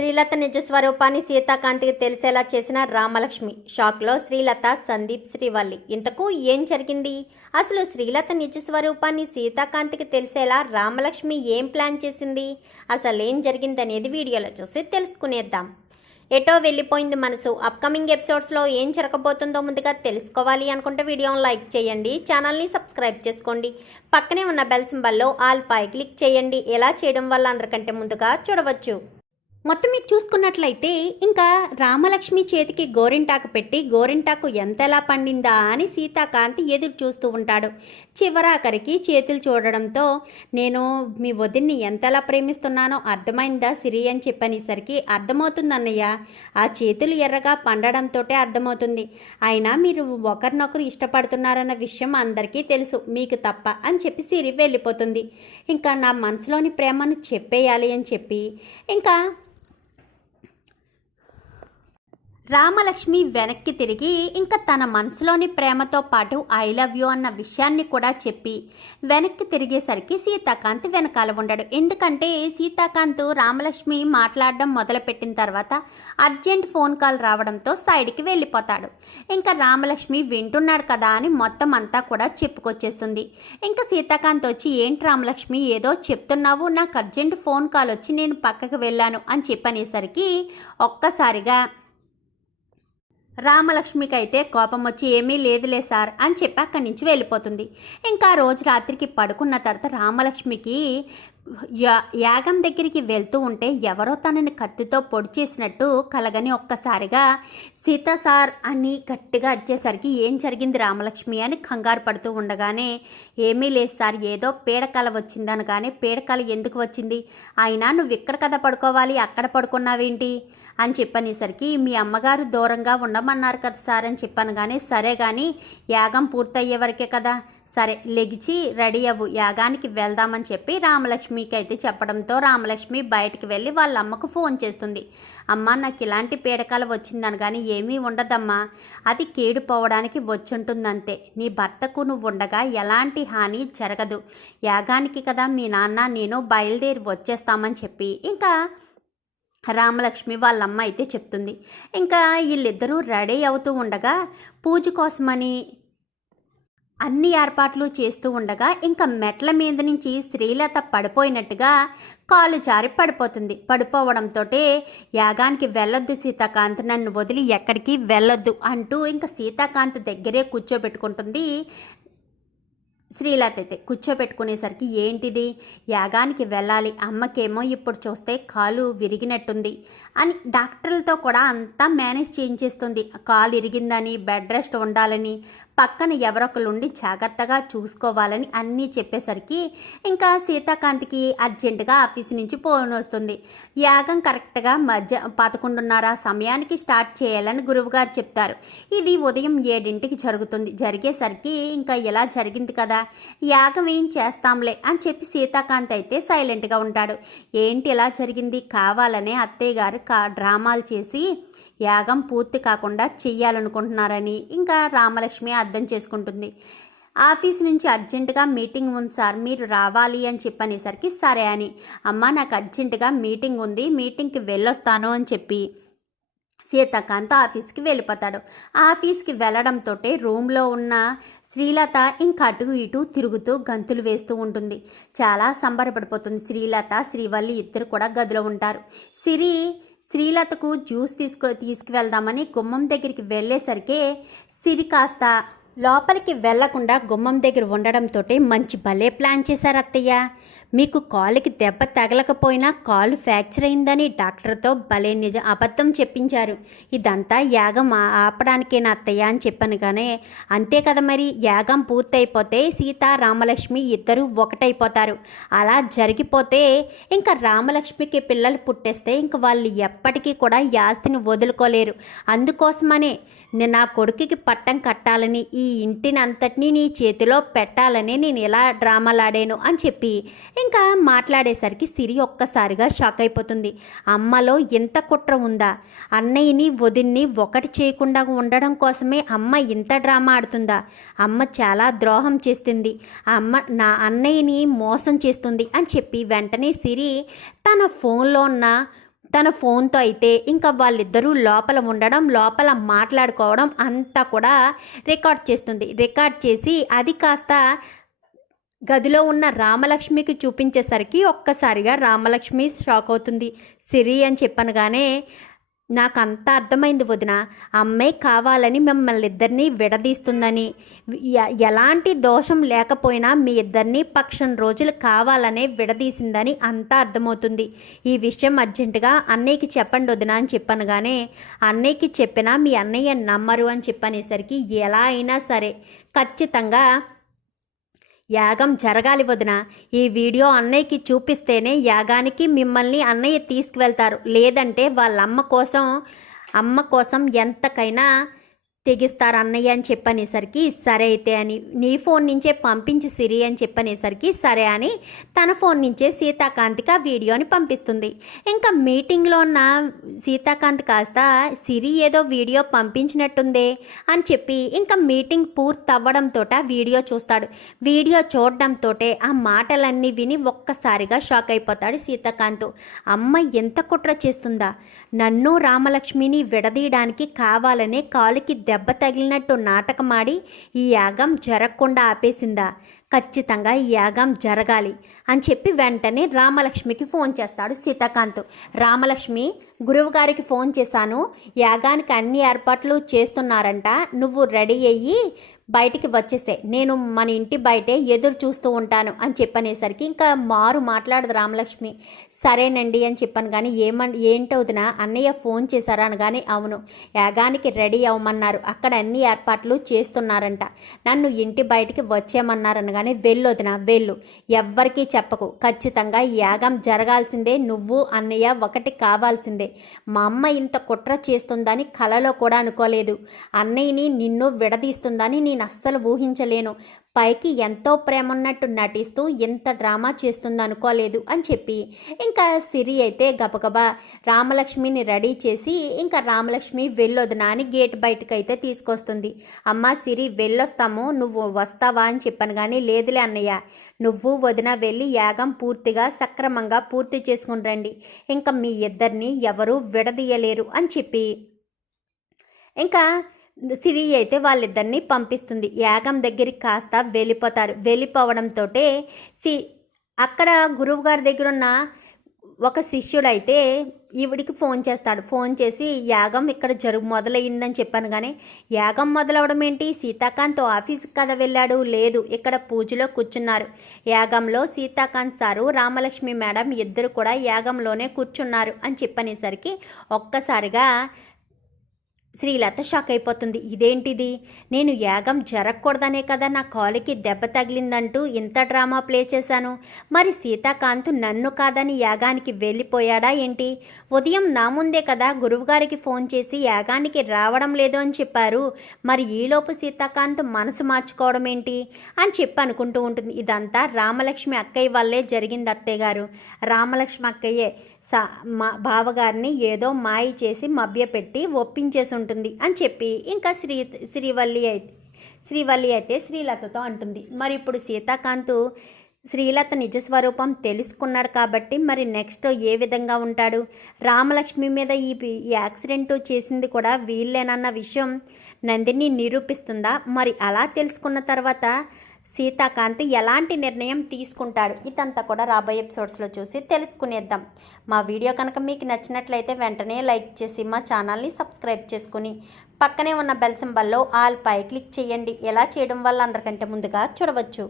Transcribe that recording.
శ్రీలత నిజ స్వరూపాన్ని సీతాకాంతికి తెలిసేలా చేసిన రామలక్ష్మి. షాక్లో శ్రీలత సందీప్ శ్రీవల్లి. ఇంతకు ఏం జరిగింది? అసలు శ్రీలత నిజ స్వరూపాన్ని సీతాకాంతికి తెలిసేలా రామలక్ష్మి ఏం ప్లాన్ చేసింది? అసలు ఏం జరిగిందనేది వీడియోలో చూసి తెలుసుకునేద్దాం. ఎటో వెళ్ళిపోయింది మనసు. అప్కమింగ్ ఎపిసోడ్స్లో ఏం జరగబోతుందో ముందుగా తెలుసుకోవాలి అనుకుంటే వీడియోని లైక్ చేయండి ఛానల్ని సబ్స్క్రైబ్ చేసుకోండి. పక్కనే ఉన్న బెల్ సింబల్లో ఆల్ పై క్లిక్ చేయండి. ఎలా చేయడం వల్ల అందరికంటే ముందుగా చూడవచ్చు. మొత్తం మీరు చూసుకున్నట్లయితే ఇంకా రామలక్ష్మి చేతికి గోరింటాకు పెట్టి గోరింటాకు ఎంతలా పండిందా? అని సీతాకాంతి ఎదురు చూస్తూ ఉంటాడు. చివరాఖరికి చేతులు చూడడంతో నేను మీ వదిన్ని ఎంతలా ప్రేమిస్తున్నానో అర్థమైందా సిరి? అని చెప్పనేసరికి అర్థమవుతుంది అన్నయ్య ఆ చేతులు ఎర్రగా పండడంతో అర్థమవుతుంది. అయినా మీరు ఒకరినొకరు ఇష్టపడుతున్నారన్న విషయం అందరికీ తెలుసు మీకు తప్ప అని చెప్పి సిరి వెళ్ళిపోతుంది. ఇంకా నా మనసులోని ప్రేమను చెప్పేయాలి అని చెప్పి ఇంకా రామలక్ష్మి వెనక్కి తిరిగి ఇంకా తన మనసులోని ప్రేమతో పాటు ఐ లవ్ యూ అన్న విషయాన్ని కూడా చెప్పి వెనక్కి తిరిగేసరికి సీతాకాంత్ వెనకాల ఉండడు. ఎందుకంటే సీతాకాంత్ రామలక్ష్మి మాట్లాడడం మొదలుపెట్టిన తర్వాత అర్జెంట్ ఫోన్ కాల్ రావడంతో సైడ్కి వెళ్ళిపోతాడు. ఇంకా రామలక్ష్మి వింటున్నాడు కదా అని మొత్తం అంతా కూడా చెప్పుకొచ్చేస్తుంది. ఇంకా సీతాకాంత్ వచ్చి ఏంటి రామలక్ష్మి ఏదో చెప్తున్నావు? నాకు అర్జెంట్ ఫోన్ కాల్ వచ్చి నేను పక్కకు వెళ్ళాను అని చెప్పనేసరికి ఒక్కసారిగా రామలక్ష్మికి అయితే కోపం వచ్చి ఏమీ లేదులే సార్ అని చెప్పి అక్కడి నుంచి వెళ్ళిపోతుంది. ఇంకా రోజు రాత్రికి పడుకున్న తర్వాత రామలక్ష్మికి యాగం దగ్గరికి వెళ్తూ ఉంటే ఎవరో తనని కత్తితో పొడి చేసినట్టు కలగని ఒక్కసారిగా సీత సార్ అని గట్టిగా అరిచేసరికి ఏం జరిగింది రామలక్ష్మి అని కంగారు పడుతూ ఉండగానే ఏమీ లేదు సార్ ఏదో పీడకల వచ్చిందనగానే పీడకల ఎందుకు వచ్చింది? అయినా నువ్వు ఇక్కడ కదా పడుకోవాలి అక్కడ పడుకున్నావేంటి? అని చెప్పనేసరికి మీ అమ్మగారు దూరంగా ఉండమన్నారు కదా సార్ అని చెప్పాను కానీ సరే కానీ యాగం పూర్తయ్యే వరకే కదా సరే లెగిచి రెడీ అవ్వు. యాగానికి వెళ్దామని చెప్పి రామలక్ష్మికి అయితే చెప్పడంతో రామలక్ష్మి బయటికి వెళ్ళి వాళ్ళ అమ్మకు ఫోన్ చేస్తుంది. అమ్మ నాకు ఇలాంటి పీడకాలు వచ్చిందని కానీ ఏమీ ఉండదమ్మా. అది కేడిపోవడానికి వచ్చుంటుందంతే. నీ భర్తకు నువ్వు ఉండగా ఎలాంటి హాని జరగదు. యాగానికి కదా మీ నాన్న నేను బయలుదేరి వచ్చేస్తామని చెప్పి ఇంకా రామలక్ష్మి వాళ్ళ అమ్మ అయితే చెప్తుంది. ఇంకా వీళ్ళిద్దరూ రెడీ అవుతూ ఉండగా పూజ కోసమని అన్ని ఏర్పాట్లు చేస్తూ ఉండగా ఇంకా మెట్ల మీద నుంచి శ్రీలత పడిపోయినట్టుగా కాలు జారి పడిపోతుంది. పడిపోవడంతో యాగానికి వెళ్ళొద్దు సీతాకాంత్ నన్ను వదిలి ఎక్కడికి వెళ్ళొద్దు అంటూ ఇంకా సీతాకాంత్ దగ్గరే కూర్చోబెట్టుకుంటుంది. శ్రీలత అయితే కూర్చోపెట్టుకునేసరికి ఏంటిది? యాగానికి వెళ్ళాలి అమ్మకేమో ఇప్పుడు చూస్తే కాలు విరిగినట్టుంది అని డాక్టర్లతో కూడా అంతా మేనేజ్ చేయించేస్తుంది. కాలు ఇరిగిందని బెడ్ రెస్ట్ ఉండాలని పక్కన ఎవరొకరు ఉండి జాగ్రత్తగా చూసుకోవాలని అన్నీ చెప్పేసరికి ఇంకా సీతాకాంత్కి అర్జెంటుగా ఆఫీస్ నుంచి ఫోన్ వస్తుంది. యాగం కరెక్ట్గా మధ్య పదకొండున్నర సమయానికి స్టార్ట్ చేయాలని గురువుగారు చెప్తారు. ఇది ఉదయం ఏడింటికి జరుగుతుంది. జరిగేసరికి ఇంకా ఇలా జరిగింది కదా యాగం ఏం చేస్తాంలే అని చెప్పి సీతాకాంత్ అయితే సైలెంట్గా ఉంటాడు. ఏంటి ఇలా జరిగింది? కావాలనే అత్తయ్య గారు కా డ్రామాలు చేసి యాగం పూర్తి కాకుండా చెయ్యాలనుకుంటున్నారని ఇంకా రామలక్ష్మి అర్థం చేసుకుంటుంది. ఆఫీస్ నుంచి అర్జెంటుగా మీటింగ్ ఉంది సార్ మీరు రావాలి అని చెప్పనేసరికి సరే అని. అమ్మ నాకు అర్జెంటుగా మీటింగ్ ఉంది మీటింగ్కి వెళ్ళొస్తాను అని చెప్పి సీతాకాంత్ ఆఫీస్కి వెళ్ళిపోతాడు. ఆఫీస్కి వెళ్ళడంతో రూమ్లో ఉన్న శ్రీలత ఇంకా అటు ఇటు తిరుగుతూ గంతులు వేస్తూ ఉంటుంది. చాలా సంబరపడిపోతుంది శ్రీలత శ్రీవల్లి ఇద్దరు కూడా గదిలో ఉంటారు. సిరి శ్రీలతకు జ్యూస్ తీసుకో తీసుకువెళ్దామని గుమ్మం దగ్గరికి వెళ్ళేసరికి సిరి కాస్త లోపలికి వెళ్ళకుండా గుమ్మం దగ్గర ఉండడంతో మంచి భలే ప్లాన్ చేశారు అత్తయ్య మీకు కాలుకి దెబ్బ తగలకపోయినా కాలు ఫ్రాక్చర్ అయిందని డాక్టర్తో భలే నిజ అబద్ధం చెప్పించారు. ఇదంతా యాగం ఆపడానికే నా అత్తయ్య అని చెప్పాను కానీ అంతే కదా మరి యాగం పూర్తయిపోతే సీత రామలక్ష్మి ఇద్దరు ఒకటైపోతారు. అలా జరిగిపోతే ఇంకా రామలక్ష్మికి పిల్లలు పుట్టేస్తే ఇంక వాళ్ళు ఎప్పటికీ కూడా యాస్తిని వదులుకోలేరు. అందుకోసమనే నేను నా కొడుకుకి పట్టం కట్టాలని ఈ ఇంటిని అంతటినీ నీ చేతిలో పెట్టాలని నేను ఇలా డ్రామాలాడాను అని చెప్పి ఇంకా మాట్లాడేసరికి సిరి ఒక్కసారిగా షాక్ అయిపోతుంది. అమ్మలో ఇంత కుట్ర ఉందా? అన్నయ్యని వదిన్ని ఒకటి చేయకుండా ఉండడం కోసమే అమ్మ ఇంత డ్రామా ఆడుతుందా? అమ్మ చాలా ద్రోహం చేస్తుంది. ఆ అమ్మ నా అన్నయ్యని మోసం చేస్తుంది అని చెప్పి వెంటనే సిరి తన ఫోన్లో ఉన్న తన ఫోన్తో అయితే ఇంకా వాళ్ళిద్దరూ లోపల ఉండడం లోపల మాట్లాడుకోవడం అంతా కూడా రికార్డ్ చేస్తుంది. రికార్డ్ చేసి అది కాస్త గదిలో ఉన్న రామలక్ష్మికి చూపించేసరికి ఒక్కసారిగా రామలక్ష్మి షాక్ అవుతుంది. సిరి అని చెప్పనగానే నాకు అర్థమైంది వదిన అమ్మాయి కావాలని మిమ్మల్ని ఇద్దరిని విడదీస్తుందని. ఎలాంటి దోషం లేకపోయినా మీ ఇద్దరిని పక్షం రోజులు కావాలనే విడదీసిందని అంతా అర్థమవుతుంది. ఈ విషయం అర్జెంటుగా అన్నయ్యకి చెప్పండి వదిన అని చెప్పనగానే అన్నయ్యకి చెప్పినా మీ అన్నయ్య నమ్మరు అని చెప్పనేసరికి ఎలా అయినా సరే ఖచ్చితంగా యాగం జరగాలి వదిన. ఈ వీడియో అన్నయ్యకి చూపిస్తేనే యాగానికి మిమ్మల్ని అన్నయ్య తీసుకువెళ్తారు. లేదంటే వాళ్ళ అమ్మ కోసం అమ్మ కోసం ఎంతకైనా తెగిస్తారు అన్నయ్య అని చెప్పనేసరికి సరే అయితే అని. నీ ఫోన్ నుంచే పంపించి సిరి అని చెప్పనేసరికి సరే అని. తన ఫోన్ నుంచే సీతాకాంత్కి ఆ వీడియోని పంపిస్తుంది. ఇంకా మీటింగ్లో ఉన్న సీతాకాంత్ కాస్త సిరి ఏదో వీడియో పంపించినట్టుందే అని చెప్పి ఇంకా మీటింగ్ పూర్తవ్వడంతో ఆ వీడియో చూస్తాడు. వీడియో చూడడంతో ఆ మాటలన్నీ విని ఒక్కసారిగా షాక్ అయిపోతాడు సీతాకాంత్. అమ్మ ఎంత కుట్ర చేస్తుందా? నన్ను రామలక్ష్మిని విడదీయడానికి కావాలనే కాలుకి దెబ్బ దెబ్బ తగిలినట్టు నాటకమాడి ఈ యాగం జరగకుండా ఆపేసిందా? ఖచ్చితంగా ఈ యాగం జరగాలి అని చెప్పి వెంటనే రామలక్ష్మికి ఫోన్ చేస్తాడు సీతాకాంత్. రామలక్ష్మి గురువు గారికి ఫోన్ చేశాను. యాగానికి అన్ని ఏర్పాట్లు చేస్తున్నారంట. నువ్వు రెడీ అయ్యి బయటికి వచ్చేసే. నేను మన ఇంటి బయటే ఎదురు చూస్తూ ఉంటాను అని చెప్పనేసరికి ఇంకా మారు మాట్లాడదు రామలక్ష్మి. సరేనండి అని చెప్పాను కానీ ఏమన్ ఏంటవుతున్నా అన్నయ్య ఫోన్ చేశారా అనగానే అవును. యాగానికి రెడీ అవ్వమన్నారు. అక్కడ అన్ని ఏర్పాట్లు చేస్తున్నారంట. నన్ను ఇంటి బయటికి వచ్చేయమన్నారు అనగానే వెళ్ళొదిన వెళ్ళు. ఎవ్వరికీ చెప్పకు. ఖచ్చితంగా యాగం జరగాల్సిందే. నువ్వు అన్నయ్య ఒకటి కావాల్సిందే. మా అమ్మ ఇంత కుట్ర చేస్తుందని కలలో కూడా అనుకోలేదు. అన్నయ్యని నిన్ను విడదీస్తుందని నేను అస్సలు ఊహించలేను. పైకి ఎంతో ప్రేమ ఉన్నట్టు నటిస్తూ ఇంత డ్రామా చేస్తుందో అనుకోలేదు అని చెప్పి. ఇంకా సిరి అయితే గబగబా రామలక్ష్మిని రెడీ చేసి ఇంకా రామలక్ష్మి వెళ్ళొద్దునా అని గేట్ బయటకు అయితే తీసుకొస్తుంది. అమ్మ సిరి వెళ్ళొస్తాము నువ్వు వస్తావా అని చెప్పాను కానీ లేదులే అన్నయ్య. నువ్వు వదిన వెళ్ళి యాగం పూర్తిగా సక్రమంగా పూర్తి చేసుకుని రండి. ఇంకా మీ ఇద్దరిని ఎవరూ విడదీయలేరు అని చెప్పి. ఇంకా సిరి అయితే వాళ్ళిద్దరిని పంపిస్తుంది. యాగం దగ్గరికి కాస్త వెళ్ళిపోతారు. వెళ్ళిపోవడంతో సి అక్కడ గురువు గారి దగ్గర ఉన్న ఒక శిష్యుడైతే ఈవిడికి ఫోన్ చేస్తాడు. ఫోన్ చేసి యాగం ఇక్కడ జరుగు మొదలయ్యిందని చెప్పాను కానీ యాగం మొదలవడం ఏంటి? సీతాకాంత్ ఆఫీస్కి కదా వెళ్ళాడు? లేదు. ఇక్కడ పూజలో కూర్చున్నారు. యాగంలో సీతాకాంత్ సారు రామలక్ష్మి మేడం ఇద్దరు కూడా యాగంలోనే కూర్చున్నారు అని చెప్పనేసరికి ఒక్కసారిగా శ్రీలత షాక్ అయిపోతుంది ఇదేంటిది? నేను యాగం జరగకూడదనే కదా నా కాలుకి దెబ్బ తగిలిందంటూ ఇంత డ్రామా ప్లే చేశాను. మరి సీతాకాంత్ నన్ను కాదని యాగానికి వెళ్ళిపోయాడా ఏంటి? ఉదయం నా ముందే కదా గురువుగారికి ఫోన్ చేసి యాగానికి రావడం లేదు అని చెప్పారు. మరి ఈలోపు సీతాకాంత్ మనసు మార్చుకోవడం ఏంటి? అని చెప్పి అనుకుంటూ ఉంటుంది. ఇదంతా రామలక్ష్మి అక్కయ్య వల్లే జరిగింది అత్తయ్య గారు. రామలక్ష్మి అక్కయ్యే సా మా బావగారిని ఏదో మాయ చేసి మభ్యపెట్టి ఒప్పించేసి ఉంటుంది అని చెప్పి ఇంకా శ్రీ శ్రీవల్లి అయితే శ్రీవల్లి అయితే శ్రీలతతో అంటుంది. మరి ఇప్పుడు సీతాకాంత్ శ్రీలత నిజస్వరూపం తెలుసుకున్నాడు కాబట్టి మరి నెక్స్ట్ ఏ విధంగా ఉంటాడు? రామలక్ష్మి మీద ఈ ఈ యాక్సిడెంట్ చేసింది కూడా వీళ్ళేనన్న విషయం నందిని నిరూపిస్తుందా? మరి అలా తెలుసుకున్న తర్వాత సీతాకాంత్ ఎలాంటి నిర్ణయం తీసుకుంటాడు? ఇదంతా కూడా రాబోయే ఎపిసోడ్స్లో చూసి తెలుసుకునేద్దాం. మా వీడియో కనుక మీకు నచ్చినట్లయితే వెంటనే లైక్ చేసి మా ఛానల్ని సబ్స్క్రైబ్ చేసుకుని పక్కనే ఉన్న బెల్ సింబల్లో ఆల్ పై క్లిక్ చేయండి. ఎలా చేయడం వల్ల అందరికంటే ముందుగా చూడవచ్చు.